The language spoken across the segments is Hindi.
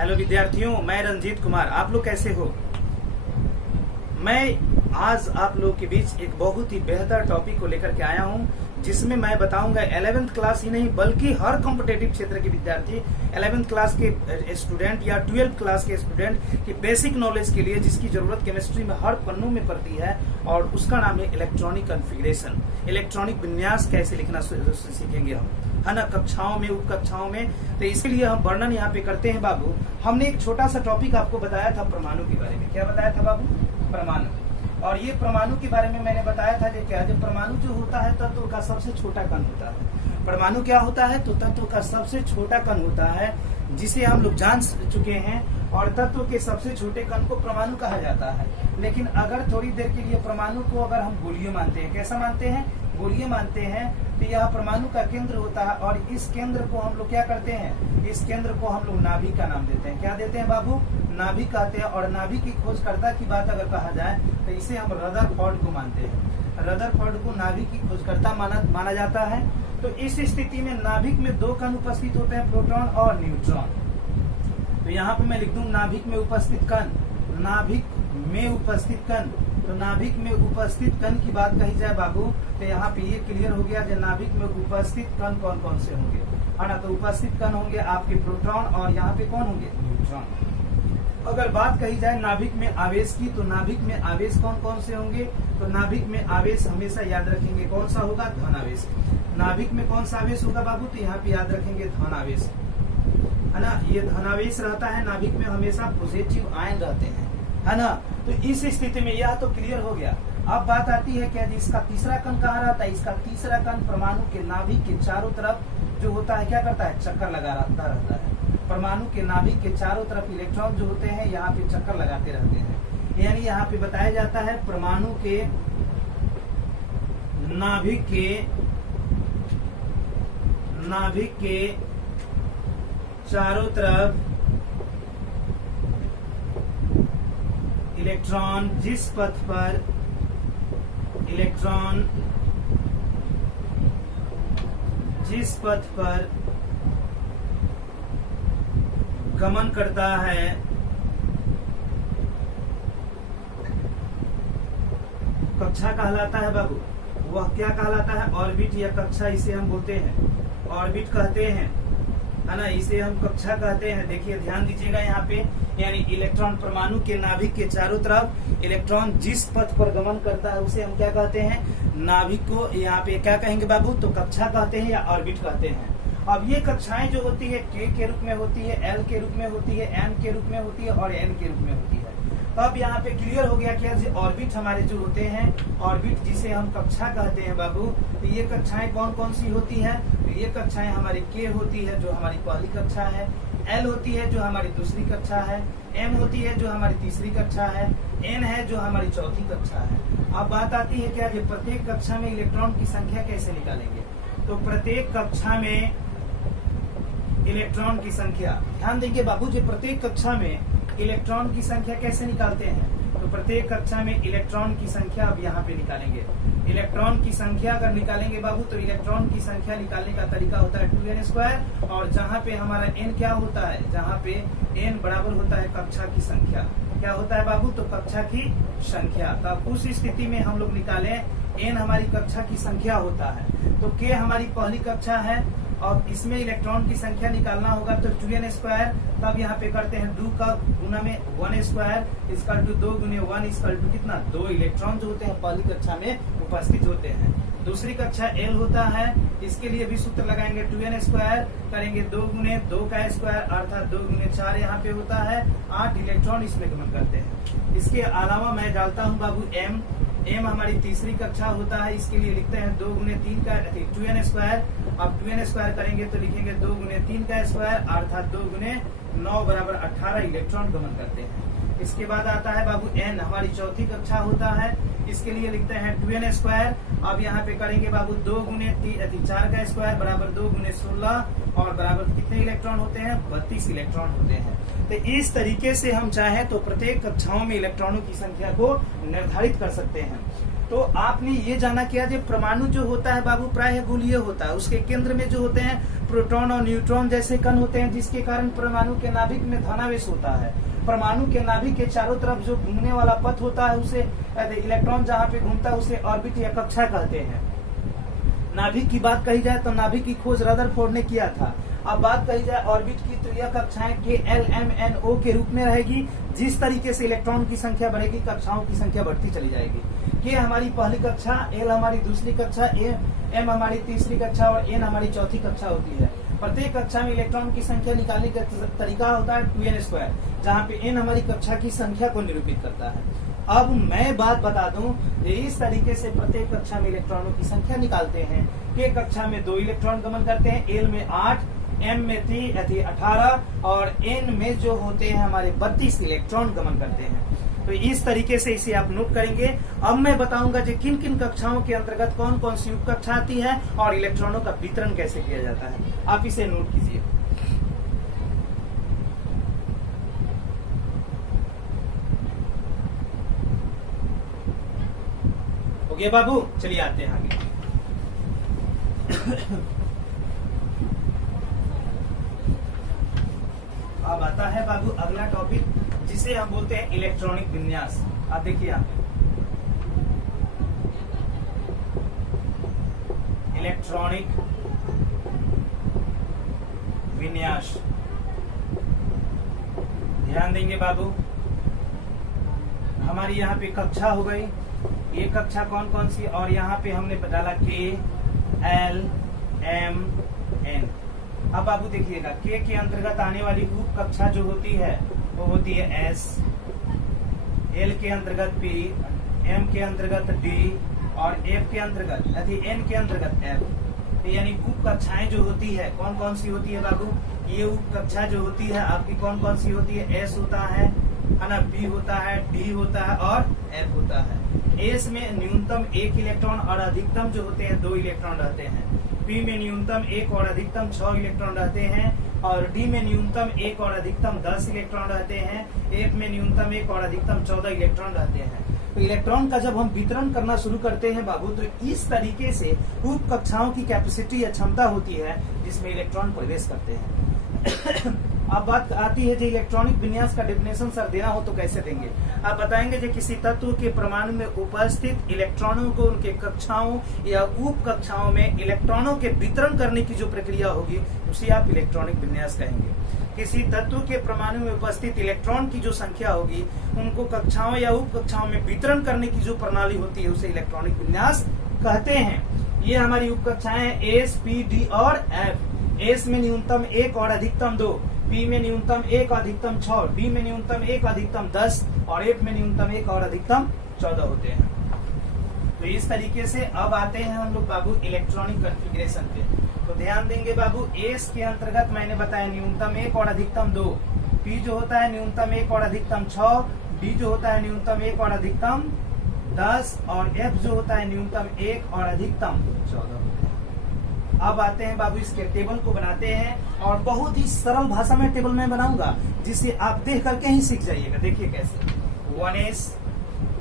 हेलो विद्यार्थियों, मैं रंजीत कुमार। आप लोग कैसे हो? मैं आज आप लोग के बीच एक बहुत ही बेहतर टॉपिक को लेकर के आया हूं, जिसमें मैं बताऊंगा 11वीं क्लास ही नहीं बल्कि हर कॉम्पिटेटिव क्षेत्र के विद्यार्थी 11वीं क्लास के स्टूडेंट या 12th क्लास के स्टूडेंट की बेसिक नॉलेज के लिए जिसकी जरूरत केमिस्ट्री में हर पन्नों में पड़ती है, और उसका नाम है इलेक्ट्रॉनिक कॉन्फ़िगरेशन। इलेक्ट्रॉनिक विन्यास कैसे लिखना सीखेंगे हम, है ना, कक्षाओं में, उप कक्षाओं में। तो इसके लिए हम वर्णन यहाँ पे करते हैं बाबू। हमने एक छोटा सा टॉपिक आपको बताया था परमाणु के बारे में। क्या बताया था बाबू? परमाणु। और ये परमाणु के बारे में मैंने बताया था कि क्या, जब परमाणु जो होता है तत्व का सबसे छोटा कण होता है। परमाणु क्या होता है? तो तत्व का सबसे छोटा कण होता है, जिसे हम लोग जान चुके हैं। और तत्व के सबसे छोटे कण को परमाणु कहा जाता है। लेकिन अगर थोड़ी देर के लिए परमाणु को अगर हम गोलीय मानते हैं, कैसा मानते हैं? गोलीय मानते हैं, तो यह परमाणु का केंद्र होता है। और इस केंद्र को हम लोग क्या करते हैं? इस केंद्र को हम लोग नाभिक का नाम देते हैं। क्या देते हैं बाबू? नाभिक कहते हैं। और नाभिक की खोजकर्ता की बात अगर कहा जाए तो इसे हम रदरफोर्ड को मानते हैं। रदरफोर्ड को नाभिक की खोजकर्ता माना जाता है। तो इस स्थिति में नाभिक में दो कण उपस्थित होते हैं, प्रोटॉन और न्यूट्रॉन। तो यहाँ पे मैं लिख दूं नाभिक में उपस्थित कण, नाभिक में उपस्थित कण। तो नाभिक में उपस्थित कण की बात कही जाए बाबू, तो यहाँ पे ये क्लियर हो गया कि नाभिक में उपस्थित कण कौन कौन से होंगे, है ना। तो उपस्थित कण होंगे आपके प्रोटॉन, और यहाँ पे कौन होंगे? न्यूट्रॉन। अगर बात कही जाए नाभिक में आवेश की, तो नाभिक में आवेश कौन कौन से होंगे? तो नाभिक में आवेश हमेशा याद रखेंगे कौन सा होगा? धन आवेश। नाभिक में कौन सा आवेश होगा बाबू? तो यहाँ पे याद रखेंगे धन आवेश, है ना। ये धनावेश रहता है नाभिक में, हमेशा पॉजिटिव आयन रहते हैं, है ना। तो इस स्थिति में यह तो क्लियर हो गया। अब बात आती है क्या, इसका तीसरा कण कहाँ रहता है? इसका तीसरा कण परमाणु के नाभिक के चारों तरफ जो होता है, क्या करता है? चक्कर लगाता रहता है। परमाणु के नाभिक के चारों तरफ इलेक्ट्रॉन जो होते हैं यहाँ पे चक्कर लगाते रहते हैं। यानी यहाँ पे बताया जाता है परमाणु के नाभिक के चारों तरफ इलेक्ट्रॉन जिस पथ पर गमन करता है, कक्षा कहलाता है बाबू। वह क्या कहलाता है? ऑर्बिट या कक्षा इसे हम बोलते हैं, ऑर्बिट कहते हैं, है ना। इसे हम कक्षा कहते हैं। देखिए ध्यान दीजिएगा यहाँ पे, यानी इलेक्ट्रॉन परमाणु के नाभिक के चारों तरफ इलेक्ट्रॉन जिस पथ पर गमन करता है उसे हम क्या कहते हैं? नाभिक को यहाँ पे क्या कहेंगे बाबू? तो कक्षा कहते हैं या ऑर्बिट कहते हैं। अब ये कक्षाएं जो होती है K के रूप में होती है, L के रूप में होती है, M के रूप में होती है और N के रूप में होती है। तो अब यहाँ पे क्लियर हो गया कि ऑर्बिट हमारे जो होते हैं, ऑर्बिट जिसे हम कक्षा कहते हैं बाबू, तो ये कक्षाएं कौन कौन सी होती है? तो ये कक्षाएं हमारी K होती है जो हमारी पहली कक्षा है, L होती है जो हमारी दूसरी कक्षा है, M होती है जो हमारी तीसरी कक्षा है, N है जो हमारी चौथी कक्षा है। अब बात आती है क्या, जो प्रत्येक कक्षा में इलेक्ट्रॉन की संख्या कैसे निकालेंगे? तो प्रत्येक कक्षा में इलेक्ट्रॉन की संख्या, ध्यान देंगे बाबू, जो प्रत्येक कक्षा में इलेक्ट्रॉन की संख्या कैसे निकालते हैं? तो प्रत्येक कक्षा में इलेक्ट्रॉन की संख्या अब यहाँ पे निकालेंगे। इलेक्ट्रॉन की संख्या अगर निकालेंगे बाबू, तो इलेक्ट्रॉन की संख्या निकालने का तरीका होता है 2n²। और जहाँ पे हमारा n क्या होता है? जहाँ पे n बराबर होता है कक्षा की संख्या। क्या होता है बाबू? तो कक्षा की संख्या। तब उस स्थिति में हम लोग निकालें, n हमारी कक्षा की संख्या होता है, तो k हमारी पहली कक्षा है। और इसमें इलेक्ट्रॉन की संख्या निकालना होगा तो 2n²। तब यहाँ पे करते हैं 2 का गुना में 1² इसका 2 गुने 1 इसका कितना? 2 इलेक्ट्रॉन जो होते हैं पहली कक्षा में उपस्थित होते हैं। दूसरी कक्षा L होता है, इसके लिए भी सूत्र लगाएंगे 2n² करेंगे 2 गुने 2 का स्क्वायर अर्थात 2 गुने 4 यहाँ पे होता है। 8 इलेक्ट्रॉन इसमें गमन करते हैं। इसके अलावा मैं डालता हूँ बाबू M हमारी तीसरी कक्षा होता है, इसके लिए लिखते हैं 2 गुने 3 का 2n²। अब 2n² करेंगे तो लिखेंगे 2 गुने 3 का स्क्वायर अर्थात 2 गुने 9 बराबर 18 इलेक्ट्रॉन गमन करते हैं। इसके बाद आता है बाबू N हमारी चौथी कक्षा होता है, इसके लिए लिखते हैं 2n²। अब यहाँ पे करेंगे बाबू 2 गुने 4 का स्क्वायर बराबर 2 गुने 16 और बराबर कितने इलेक्ट्रॉन होते हैं? 32 इलेक्ट्रॉन होते हैं। तो इस तरीके से हम चाहें तो प्रत्येक कक्षाओं में इलेक्ट्रॉनों की संख्या को निर्धारित कर सकते हैं। तो आपने ये जाना किया कि परमाणु जो होता है बाबू प्रायः गोलीय होता है। उसके केंद्र में जो होते हैं प्रोटॉन और न्यूट्रॉन जैसे कण होते हैं, जिसके कारण परमाणु के नाभिक में धनावेश होता है। परमाणु के नाभिक के चारों तरफ जो घूमने वाला पथ होता है उसे इलेक्ट्रॉन जहाँ पे घूमता है उसे ऑर्बिट या कक्षा कहते हैं। नाभिक की बात कही जाए तो नाभिक की खोज रदरफोर्ड ने किया था। अब बात कही जाए ऑर्बिट की तो यह कक्षाएं KLMNO के रूप में रहेगी। जिस तरीके से इलेक्ट्रॉन की संख्या बढ़ेगी कक्षाओं की संख्या बढ़ती चली जाएगी। K हमारी पहली कक्षा, L हमारी दूसरी कक्षा, M हमारी तीसरी कक्षा और N हमारी चौथी कक्षा होती है। प्रत्येक कक्षा में इलेक्ट्रॉन की संख्या निकालने का तरीका होता है 2n², जहाँ पे n हमारी कक्षा की संख्या को निरूपित करता है। अब मैं बात बता दूं, इस तरीके से प्रत्येक कक्षा में इलेक्ट्रॉनों की संख्या निकालते हैं। K कक्षा में 2 इलेक्ट्रॉन गमन करते हैं, L में 8, M में 18 और N में जो होते हैं हमारे 32 इलेक्ट्रॉन गमन करते हैं। तो इस तरीके से इसे आप नोट करेंगे। अब मैं बताऊंगा कि किन किन कक्षाओं के अंतर्गत कौन कौन सी उप कक्षा आती है और इलेक्ट्रॉनों का वितरण कैसे किया जाता है। आप इसे नोट कीजिए। हो गया बाबू, चलिए आते हैं आगे। अब आता है बाबू अगला टॉपिक, जिसे हम बोलते हैं इलेक्ट्रॉनिक विन्यास। आप देखिए यहाँ पे इलेक्ट्रॉनिक विन्यास, ध्यान देंगे बाबू। हमारी यहाँ पे कक्षा हो गई, ये कक्षा कौन कौन सी, और यहाँ पे हमने डाला K L M N। अब बाबू देखिएगा, K के अंतर्गत आने वाली उप कक्षा जो होती है वो होती है S, L के अंतर्गत P, M के अंतर्गत D और F के अंतर्गत N के अंतर्गत F। यानी उप कक्षाएं जो होती है कौन कौन सी होती है बाबू, ये उप कक्षा जो होती है आपकी कौन कौन सी होती है, S होता है ना, P होता है, D होता है और F होता है। S में न्यूनतम 1 इलेक्ट्रॉन और अधिकतम जो होते हैं 2 इलेक्ट्रॉन रहते हैं। P में न्यूनतम 1 और अधिकतम 6 इलेक्ट्रॉन रहते हैं और D में न्यूनतम 1 और अधिकतम 10 इलेक्ट्रॉन रहते हैं। F में न्यूनतम 1 और अधिकतम 14 इलेक्ट्रॉन रहते हैं। तो इलेक्ट्रॉन का जब हम वितरण करना शुरू करते हैं बाबू, तो इस तरीके से उप कक्षाओं की कैपेसिटी या क्षमता होती है जिसमें इलेक्ट्रॉन प्रवेश करते हैं। अब बात आती है जो इलेक्ट्रॉनिक विन्यास का डेफिनेशन सर देना हो तो कैसे देंगे। आप बताएंगे जो किसी तत्व के परमाणु में उपस्थित इलेक्ट्रॉनों को उनके कक्षाओं या उप कक्षाओं में इलेक्ट्रॉनों के वितरण करने की जो प्रक्रिया होगी उसे आप इलेक्ट्रॉनिक विन्यास कहेंगे। किसी तत्व के परमाणु में उपस्थित इलेक्ट्रॉन की जो संख्या होगी उनको कक्षाओं या उप कक्षाओं में वितरण करने की जो प्रणाली होती है उसे इलेक्ट्रॉनिक विन्यास कहते हैं। ये हमारी उप कक्षाएं हैं S, P, D और F। S में न्यूनतम 1 और अधिकतम 2, P में न्यूनतम 1 अधिकतम 6, D में न्यूनतम 1 अधिकतम 10 और F में न्यूनतम 1 और अधिकतम 14 होते हैं। तो इस तरीके से अब आते हैं हम लोग बाबू इलेक्ट्रॉनिक कॉन्फ़िगरेशन पे। तो ध्यान देंगे बाबू, S के अंतर्गत मैंने बताया न्यूनतम 1 और अधिकतम 2, P जो होता है न्यूनतम 1 और अधिकतम 6, D जो होता है न्यूनतम 1 और अधिकतम 10 और F जो होता है न्यूनतम 1 और अधिकतम 14। अब आते हैं बाबू इसके टेबल को बनाते हैं और बहुत ही सरल भाषा में टेबल में बनाऊंगा जिसे आप देख करके ही सीख जाइएगा। देखिए कैसे 1s,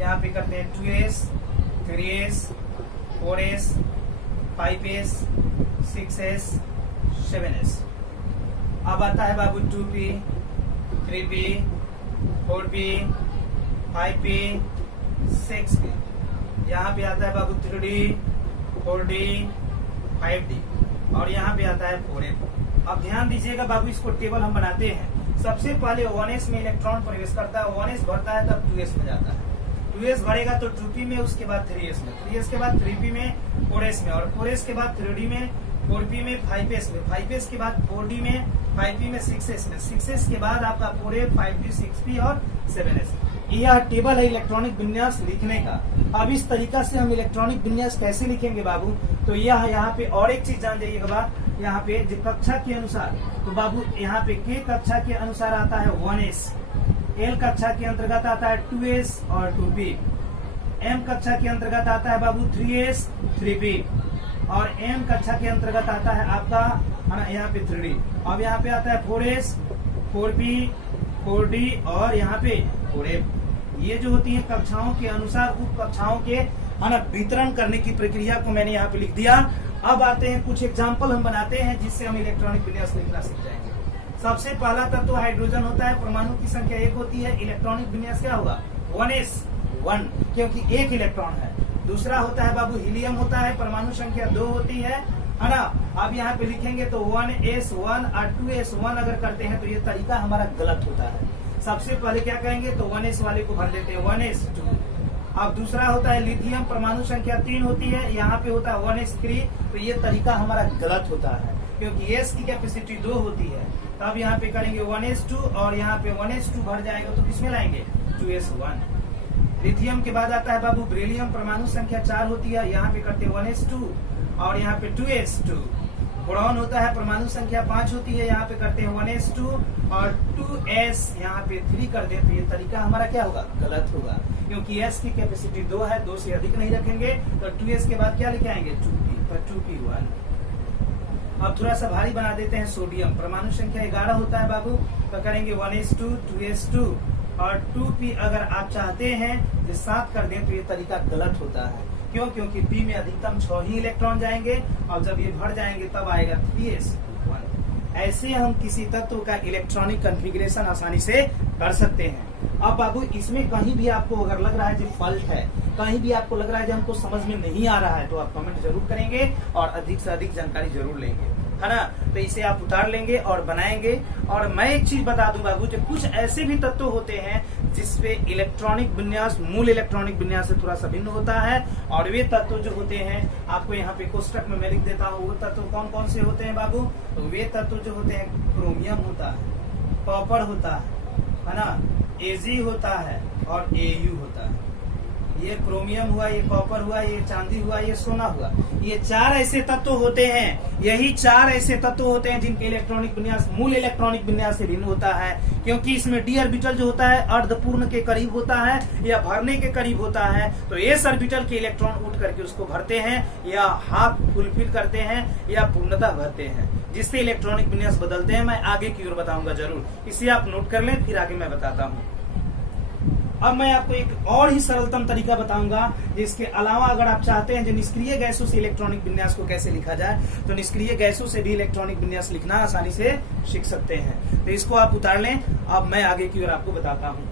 यहाँ पे करते हैं 2s, 3s, 4s, 5s, 6s, 7s। अब आता है बाबू 2p, 3p, 4p, 5p, 6p। यहाँ पे आता है बाबू 3d, 4d, 5d और यहाँ पे आता है 4f। अब ध्यान दीजिएगा बाबू, इसको टेबल हम बनाते हैं। सबसे पहले 1s में इलेक्ट्रॉन प्रवेश करता है, 1s भरता है तब 2s में जाता है, 2s भरेगा तो 2p में, उसके बाद 3s में, 3s के बाद 3p में, 4s में और 4s के बाद 3d में, 4p में, 5s में, 5s के बाद 4d में, 5p में, 6s में, 6s के बाद आपका 4f, 5d, 6p और 7s। यह टेबल है इलेक्ट्रॉनिक विन्यास लिखने का। अब इस तरीका से हम इलेक्ट्रॉनिक विन्यास कैसे लिखेंगे बाबू, तो यह यहाँ पे और एक चीज जान जाइएगा बा, यहाँ पे जो कक्षा के अनुसार, तो बाबू यहाँ पे K कक्षा के अनुसार आता है 1s, L कक्षा के अंतर्गत आता है 2s और 2p, M कक्षा के अंतर्गत आता है बाबू 3s, 3p और M कक्षा के अंतर्गत आता है आपका यहाँ पे 3d। अब यहाँ पे आता है 4s, 4p, 4d और यहाँ पे 4f। ये जो होती है कक्षाओं के अनुसार उप कक्षाओं के है ना, वितरण करने की प्रक्रिया को मैंने यहाँ पे लिख दिया। अब आते हैं कुछ एग्जाम्पल हम बनाते हैं जिससे हम इलेक्ट्रॉनिक विन्यास लिखना सीख जाएंगे। सबसे पहला तत्व तो हाइड्रोजन होता है, परमाणु की संख्या 1 होती है, इलेक्ट्रॉनिक विन्यास क्या होगा 1s1 क्योंकि 1 इलेक्ट्रॉन है। दूसरा होता है बाबू हीलियम होता है, परमाणु संख्या 2 होती है ना। अब यहाँ पे लिखेंगे तो 1s1 और 2s1 अगर करते हैं तो ये तरीका हमारा गलत होता है। सबसे पहले क्या करेंगे तो 1s वाले को भर देते हैं 1s2। अब दूसरा होता है लिथियम, परमाणु संख्या 3 होती है, यहाँ पे होता है 1s3, तो ये तरीका हमारा गलत होता है क्योंकि s की कैपेसिटी 2 होती है। तब यहाँ पे करेंगे 1s2 और यहाँ पे 1s2 भर जाएगा तो किसमें लाएंगे 2s1। लिथियम के बाद आता है बाबू बेरिलियम, परमाणु संख्या 4 होती है, यहाँ पे करते 1s2 और यहाँ पे 2s2। बोरॉन होता है, परमाणु संख्या 5 होती है, यहाँ पे करते हैं 1s2 और 2s यहाँ पे 3 कर दें तो ये तरीका हमारा क्या होगा गलत होगा क्योंकि s की कैपेसिटी 2 है, 2 से अधिक नहीं रखेंगे तो 2s के बाद क्या लिखे आएंगे 2p, तो 2p1। अब थोड़ा सा भारी बना देते हैं सोडियम, परमाणु संख्या 11 होता है बाबू, तो करेंगे 1s2 2s2 और 2p अगर आप चाहते हैं जो 7 कर दें तो ये तरीका गलत होता है। क्यों? क्योंकि p में अधिकतम 6 ही इलेक्ट्रॉन जाएंगे और जब ये भर जाएंगे तब आएगा 3s1। ऐसे हम किसी तत्व का इलेक्ट्रॉनिक कॉन्फ़िगरेशन आसानी से कर सकते हैं। अब बाबू इसमें कहीं भी आपको अगर लग रहा है जो फॉल्ट है, कहीं भी आपको लग रहा है जो हमको समझ में नहीं आ रहा है तो आप कमेंट जरूर करेंगे और अधिक से अधिक जानकारी जरूर लेंगे, है ना। तो इसे आप उतार लेंगे और बनाएंगे। और मैं एक चीज बता दूं बाबू, जो कुछ ऐसे भी तत्व होते हैं जिसपे इलेक्ट्रॉनिक विन्यास मूल इलेक्ट्रॉनिक विन्यास से थोड़ा सा भिन्न होता है और वे तत्व जो होते हैं आपको यहाँ पे कोष्टक में मैं लिख देता हूँ। वो तत्व कौन कौन से होते हैं बाबू? तो वे तत्व जो होते हैं क्रोमियम होता है, कॉपर होता है ना, Ag होता है और Au होता है। ये क्रोमियम हुआ, ये कॉपर हुआ, ये चांदी हुआ, ये सोना हुआ। ये 4 ऐसे तत्व होते हैं, यही 4 ऐसे तत्व होते हैं जिनके इलेक्ट्रॉनिक विन्यास मूल इलेक्ट्रॉनिक विन्यास से भिन्न होता है क्योंकि इसमें d ऑर्बिटल जो होता है अर्धपूर्ण के करीब होता है या भरने के करीब होता है, तो s ऑर्बिटल के इलेक्ट्रॉन उठ करके उसको भरते हैं या हाफ फुलफिल करते हैं या पूर्णतः भरते हैं, जिससे इलेक्ट्रॉनिक विन्यास बदलते हैं। मैं आगे की ओर बताऊंगा जरूर, इसे आप नोट कर लें, फिर आगे मैं बताता हूँ। अब मैं आपको एक और ही सरलतम तरीका बताऊंगा जिसके अलावा अगर आप चाहते हैं जो निष्क्रिय गैसों से इलेक्ट्रॉनिक विन्यास को कैसे लिखा जाए तो निष्क्रिय गैसों से भी इलेक्ट्रॉनिक विन्यास लिखना आसानी से सीख सकते हैं। तो इसको आप उतार लें, अब मैं आगे की ओर आपको बताता हूं।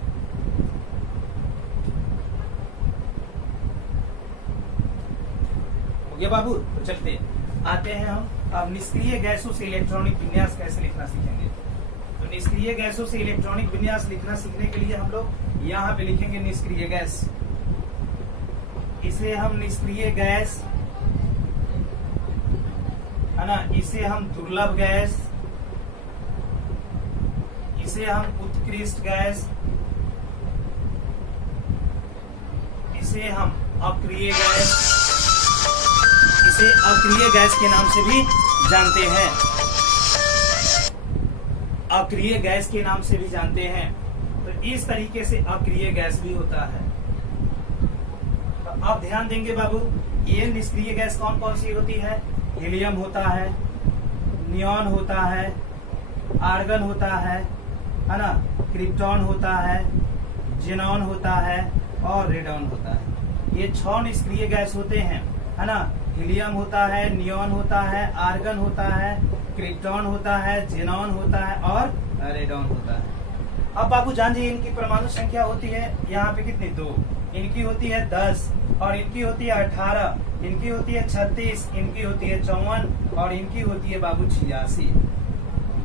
हो गया बाबू? तो चलते आते हैं हम अब निष्क्रिय गैसों से इलेक्ट्रॉनिक विन्यास कैसे लिखना सीखेंगे। तो निष्क्रिय गैसों से इलेक्ट्रॉनिक विन्यास लिखना सीखने के लिए हम लोग यहाँ पे लिखेंगे निष्क्रिय गैस। इसे हम निष्क्रिय गैस, है ना, इसे हम दुर्लभ गैस, इसे हम उत्कृष्ट गैस, इसे हम अक्रिय गैस, इसे अक्रिय गैस के नाम से भी जानते हैं, अक्रिय गैस के नाम से भी जानते हैं। तो इस तरीके से अक्रिय गैस भी होता है। तो आप ध्यान देंगे बाबू, ये निष्क्रिय गैस कौन कौन सी होती है? हीलियम होता है, नियॉन होता है, आर्गन होता है ना, क्रिप्टॉन होता है, जेनॉन होता है और रेडॉन होता है। ये 6 निष्क्रिय गैस होते हैं, है ना। हीलियम होता है, नियॉन होता है, आर्गन होता है, क्रिप्टॉन होता है, जेनॉन होता है और रेडॉन होता है। अब बाबू जान जी इनकी परमाणु संख्या होती है यहाँ पे कितनी? 2। इनकी होती है 10 और इनकी होती है 18, इनकी होती है 36, इनकी होती है 54 और इनकी होती है बाबू 86।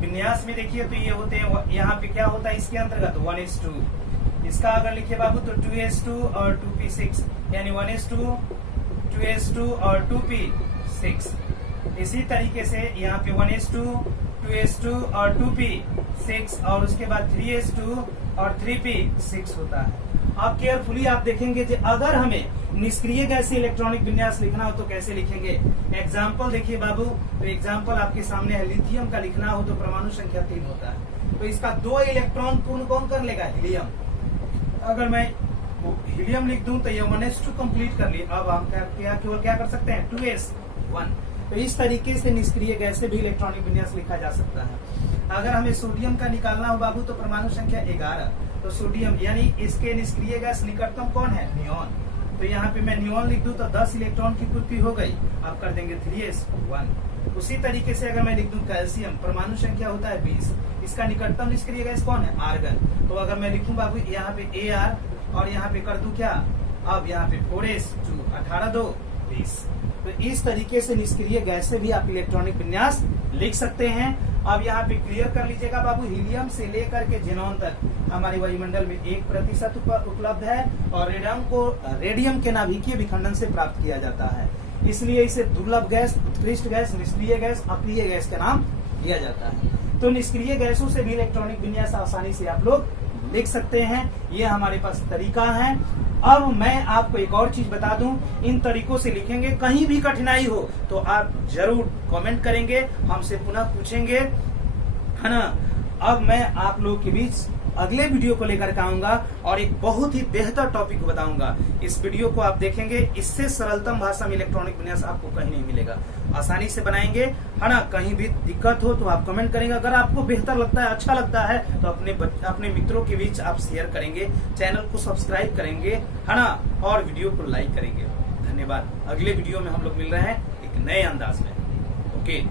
विन्यास में देखिए तो ये होते हैं, यहाँ पे क्या होता है इसके अंतर्गत 1s2। इसका अगर लिखे बाबू तो 2s2 और 2p6 यानी 1s2 2s2 और 2p6। इसी तरीके से यहाँ पे 1s2 2s2 और 2p6 और उसके बाद 3s2 और 3p6 होता है। अब केयरफुली आप देखेंगे कि अगर हमें निष्क्रिय गैस से इलेक्ट्रॉनिक विन्यास लिखना हो तो कैसे लिखेंगे। एग्जाम्पल देखिए बाबू, तो एग्जाम्पल आपके सामने है। लिथियम का लिखना हो तो परमाणु संख्या 3 होता है, तो इसका 2 इलेक्ट्रॉन पूर्ण कौन कर लेगा? हीलियम। अगर मैं हीलियम लिख दूं तो ये 1s2 कंप्लीट कर ली। अब हम केवल क्या कर सकते हैं? 2s1। तो इस तरीके से निष्क्रिय गैस से भी इलेक्ट्रॉनिक विन्यास लिखा जा सकता है। अगर हमें सोडियम का निकालना हो बाबू तो परमाणु संख्या 11, तो सोडियम यानी इसके निष्क्रिय गैस निकटतम कौन है? नियॉन। तो यहाँ पे मैं न्यूऑन लिख दूं तो 10 इलेक्ट्रॉन की पूर्ति हो गई। आप कर देंगे 3s1। उसी तरीके से अगर मैं लिख दूं कैल्शियम, परमाणु संख्या होता है 20, इसका निकटतम निष्क्रिय गैस कौन है? आर्गन। तो अगर मैं लिखूं बाबू यहाँ पे Ar और यहाँ पे कर दूं क्या, अब यहाँ पे 4s2, 18 2 20। तो इस तरीके से निष्क्रिय गैस से भी आप इलेक्ट्रॉनिक विन्यास लिख सकते हैं। अब यहाँ पे क्लियर कर लीजिएगा बाबू, हीलियम से लेकर के जेनॉन तक हमारे वायुमंडल में 1% उपलब्ध है और रेडियम के नाभिकीय विखंडन से प्राप्त किया जाता है। इसलिए इसे दुर्लभ गैस, उत्कृष्ट गैस, निष्क्रिय गैस, अक्रिय गैस का नाम दिया जाता है। तो निष्क्रिय गैसों से भी इलेक्ट्रॉनिक विन्यास आसानी से आप लोग लिख सकते हैं। ये हमारे पास तरीका है। अब मैं आपको एक और चीज बता दूं, इन तरीकों से लिखेंगे, कहीं भी कठिनाई हो तो आप जरूर कमेंट करेंगे, हमसे पुनः पूछेंगे, है ना। अब मैं आप लोगों के बीच अगले वीडियो को लेकर के आऊंगा और एक बहुत ही बेहतर टॉपिक बताऊंगा। इस वीडियो को आप देखेंगे, इससे सरलतम भाषा में इलेक्ट्रॉनिक विन्यास आपको कहीं नहीं मिलेगा। आसानी से बनाएंगे, है ना। कहीं भी दिक्कत हो तो आप कमेंट करेंगे। अगर आपको बेहतर लगता है, अच्छा लगता है तो अपने मित्रों के बीच आप शेयर करेंगे, चैनल को सब्सक्राइब करेंगे, है ना, और वीडियो को लाइक करेंगे। धन्यवाद। अगले वीडियो में हम लोग मिल रहे हैं एक नए अंदाज में। ओके।